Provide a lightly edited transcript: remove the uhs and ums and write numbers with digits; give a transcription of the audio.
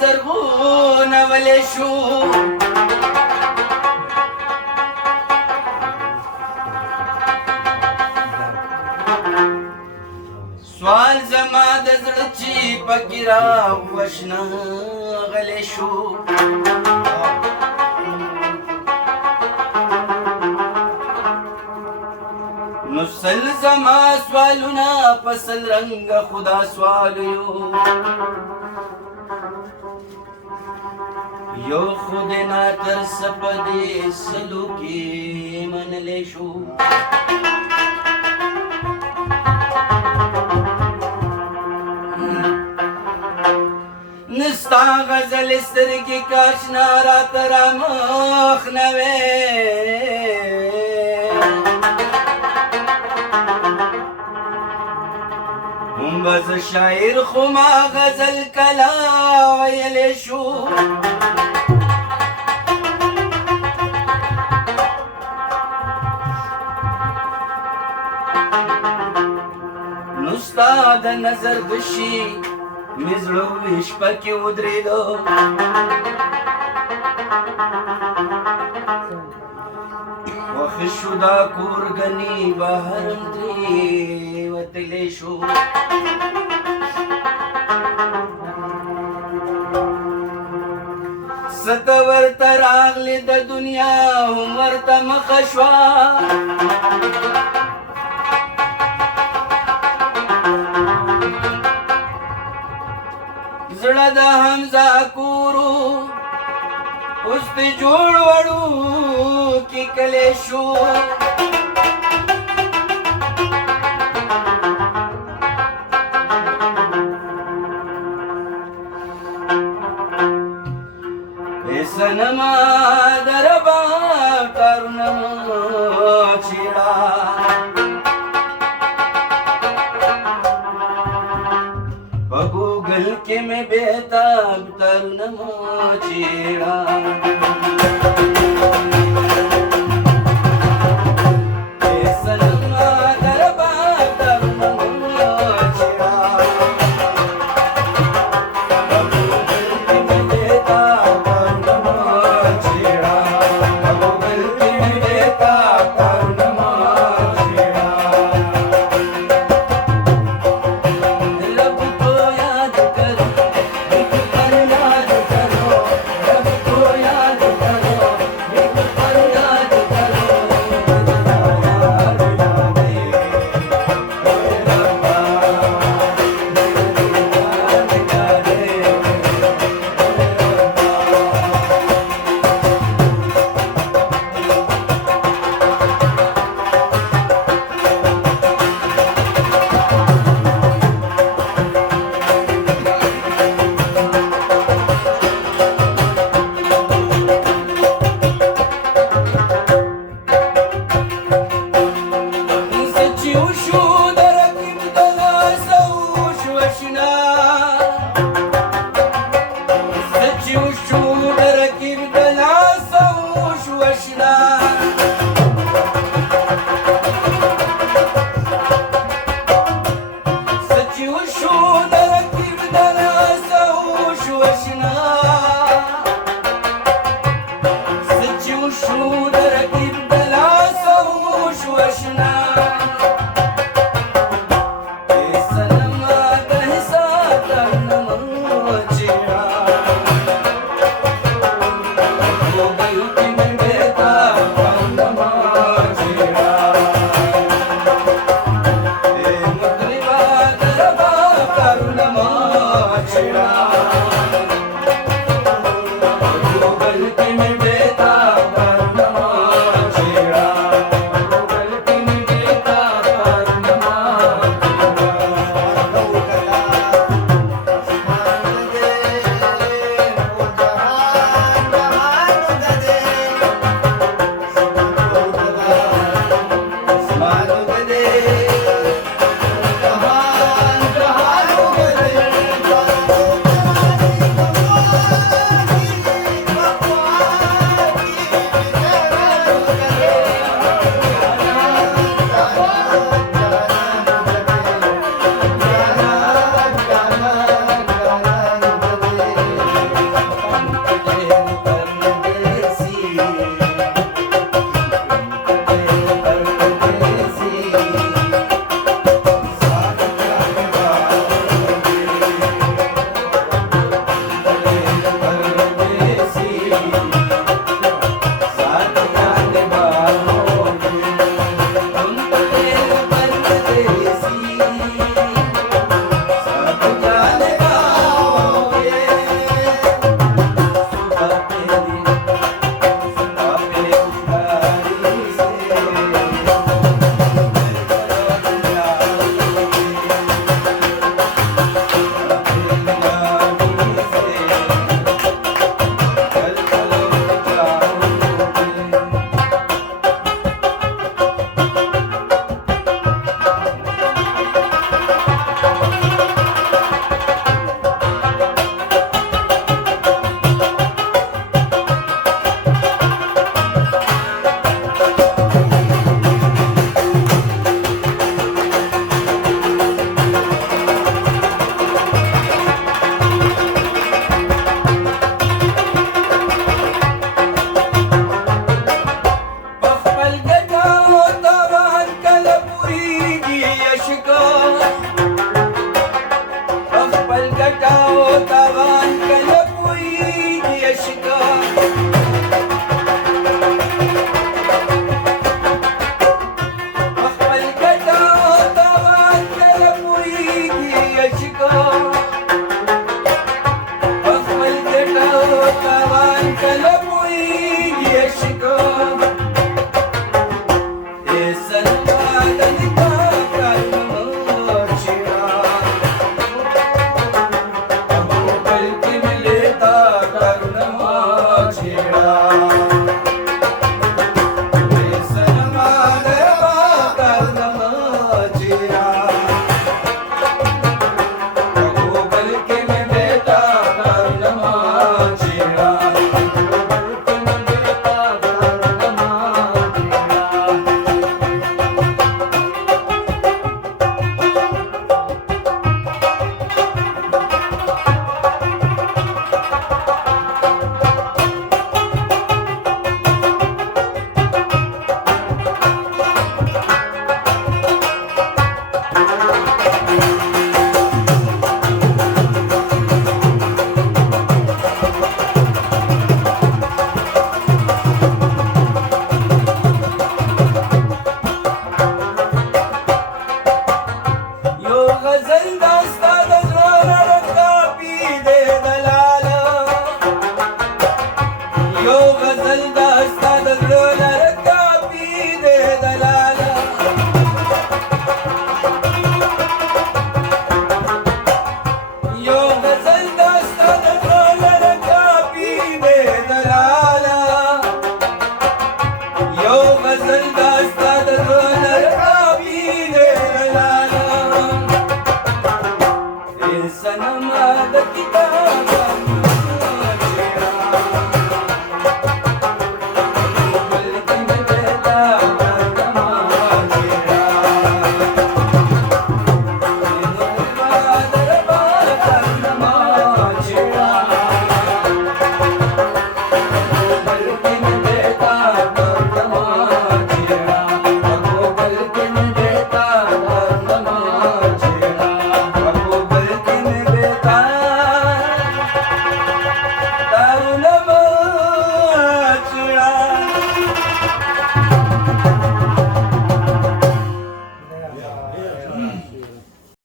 زرغونولی شو سوال زما د زړه چې پکې راوشنغلی شو نو سل زما سوالونه په سل رنګه خدا سوال یو خود نه ترس په دې سلو کې منلی شو نستا غزل سترګې کاشنا راته رامخ نه وې هم به زه شاعر خو ما غزل کله ویلی شو نو ستا د نظر بشي مې زړه ویش پکې ودرېدو وښه شو دا کور ګنې بهر هم ترې وتلی شو څه ته ورته راغلې د دنیا هم ورته مخه شوه زړه د حمزه کورو اوس دې جوړ وړو کې کلی شو ای صنما د رباب تارونه چیړه Google के में बेताब तरुणमो चीड़ा Chira